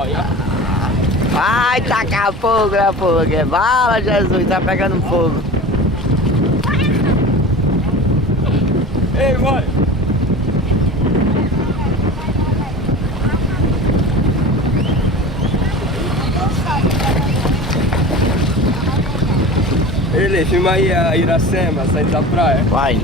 Olha. Ai, tacar fogo na fogueira. Bala, Jesus, tá pegando fogo. Ei, mãe. Ele, filma aí a Iracema saindo da praia. Vai.